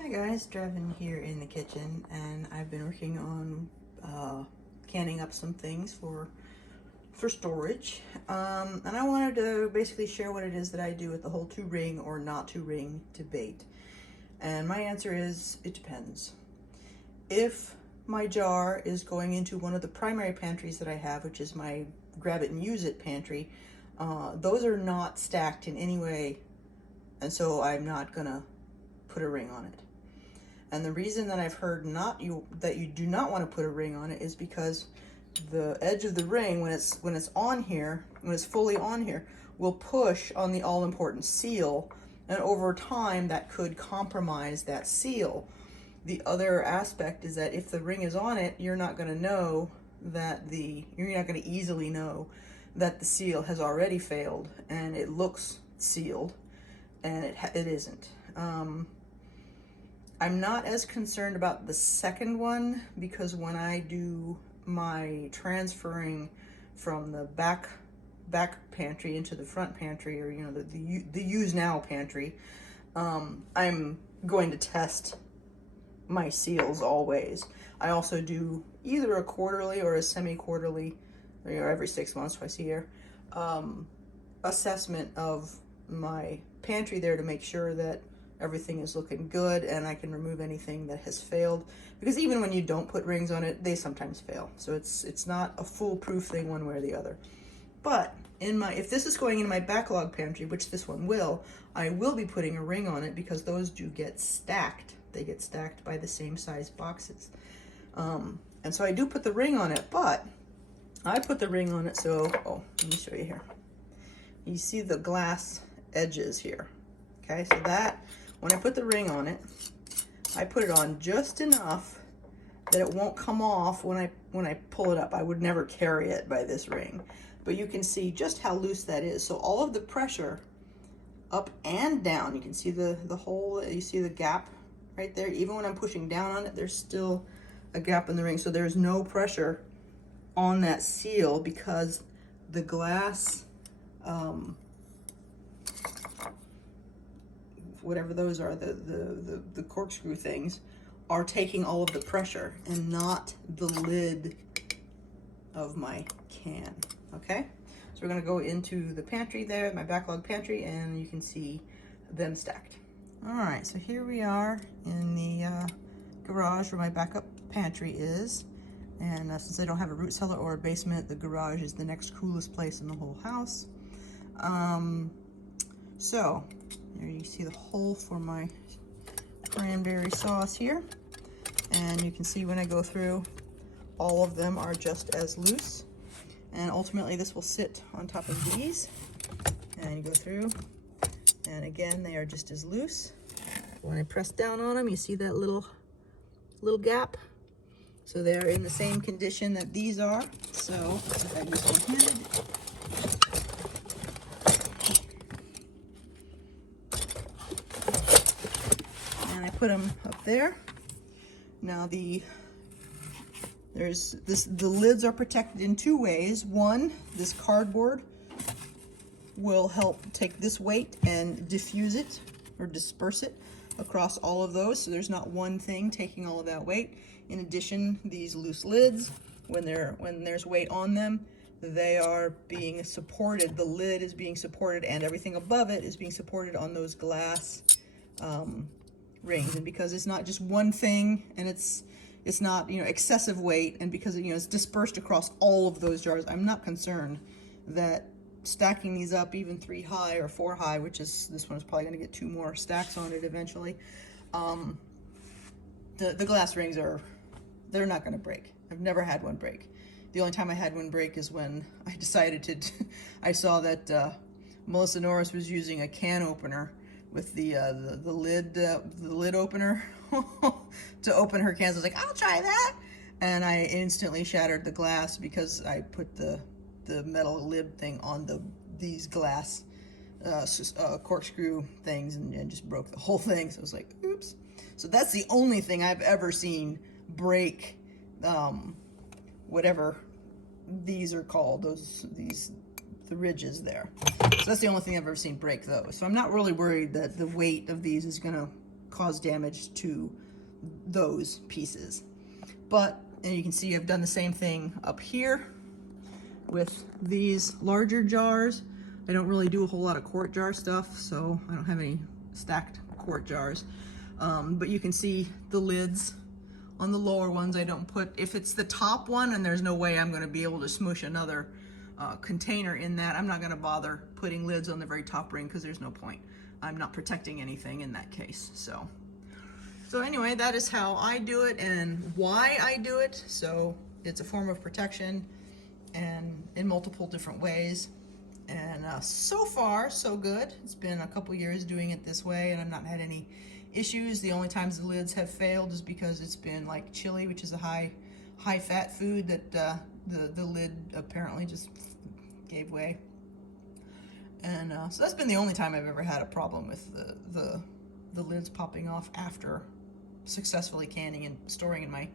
Hi guys, Draven here in the kitchen, and I've been working on canning up some things for storage. And I wanted to basically share what it is that I do with the whole to ring or not to ring debate. And my answer is, it depends. If my jar is going into one of the primary pantries that I have, which is my grab it and use it pantry, those are not stacked in any way, and so I'm not gonna put a ring on it. And the reason that I've heard that you do not want to put a ring on it is because the edge of the ring, when it's on here, when it's fully on here, will push on the all-important seal, and over time that could compromise that seal. The other aspect is that if the ring is on it, you're not going to know that you're not going to easily know that the seal has already failed and it looks sealed, and it isn't. I'm not as concerned about the second one, because when I do my transferring from the back pantry into the front pantry, or the use now pantry, I'm going to test my seals always. I also do either a quarterly or a semi-quarterly, every 6 months, twice a year, assessment of my pantry there to make sure that everything is looking good and I can remove anything that has failed, because even when you don't put rings on it, they sometimes fail. So it's not a foolproof thing one way or the other. But if this is going into my backlog pantry, which this one will, I will be putting a ring on it, because those do get stacked. They get stacked by the same size boxes. And so I do put the ring on it, but I put the ring on it so, let me show you here. You see the glass edges here. Okay, so that, when I put the ring on it, I put it on just enough that it won't come off when I pull it up. I would never carry it by this ring, but you can see just how loose that is. So all of the pressure up and down, you can see the hole, you see the gap right there. Even when I'm pushing down on it, there's still a gap in the ring. So there's no pressure on that seal, because the glass, whatever those are, the corkscrew things, are taking all of the pressure and not the lid of my can. Okay, so we're gonna go into the pantry there, my backlog pantry, and you can see them stacked. All right, so here we are in the garage where my backup pantry is. And since I don't have a root cellar or a basement, the garage is the next coolest place in the whole house. So there you see the hole for my cranberry sauce here. And you can see when I go through, all of them are just as loose. And ultimately this will sit on top of these. And you go through, and again, they are just as loose. When I press down on them, you see that little gap? So they're in the same condition that these are. So if I use one-handed, and I put them up there. Now the lids are protected in two ways. One, this cardboard will help take this weight and diffuse it or disperse it across all of those, so there's not one thing taking all of that weight. In addition, these loose lids, when there's weight on them, they are being supported. The lid is being supported, and everything above it is being supported on those glass rings. And because it's not just one thing, and it's not excessive weight, and because it's dispersed across all of those jars, I'm not concerned that stacking these up even 3 high or 4 high, which is, this one is probably going to get 2 more stacks on it eventually. The glass rings they're not going to break. I've never had one break. The only time I had one break is when I decided I saw that Melissa Norris was using a can opener with the lid opener to open her cans. I was like, I'll try that, and I instantly shattered the glass because I put the metal lid thing on these glass corkscrew things, and just broke the whole thing. So I was like, oops. So that's the only thing I've ever seen break whatever these are called, the ridges there. So that's the only thing I've ever seen break those. So I'm not really worried that the weight of these is gonna cause damage to those pieces. But, and you can see I've done the same thing up here with these larger jars. I don't really do a whole lot of quart jar stuff, so I don't have any stacked quart jars. But you can see the lids on the lower ones. I don't put, if it's the top one and there's no way I'm going to be able to smoosh another container in that, I'm not going to bother putting lids on the very top ring because there's no point. I'm not protecting anything in that case. So anyway, that is how I do it and why I do it. So it's a form of protection and in multiple different ways. And so far, so good. It's been a couple years doing it this way and I've not had any issues. The only times the lids have failed is because it's been like chili, which is a high fat food, that the lid apparently just gave way. And so that's been the only time I've ever had a problem with the lids popping off after successfully canning and storing in my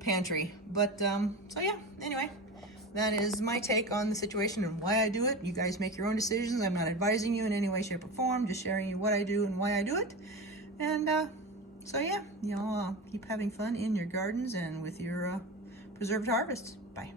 pantry. But so yeah, anyway, that is my take on the situation and why I do it. You guys make your own decisions. I'm not advising you in any way, shape, or form, just sharing you what I do and why I do it. And so yeah, you know, keep having fun in your gardens and with your preserved harvests. Bye.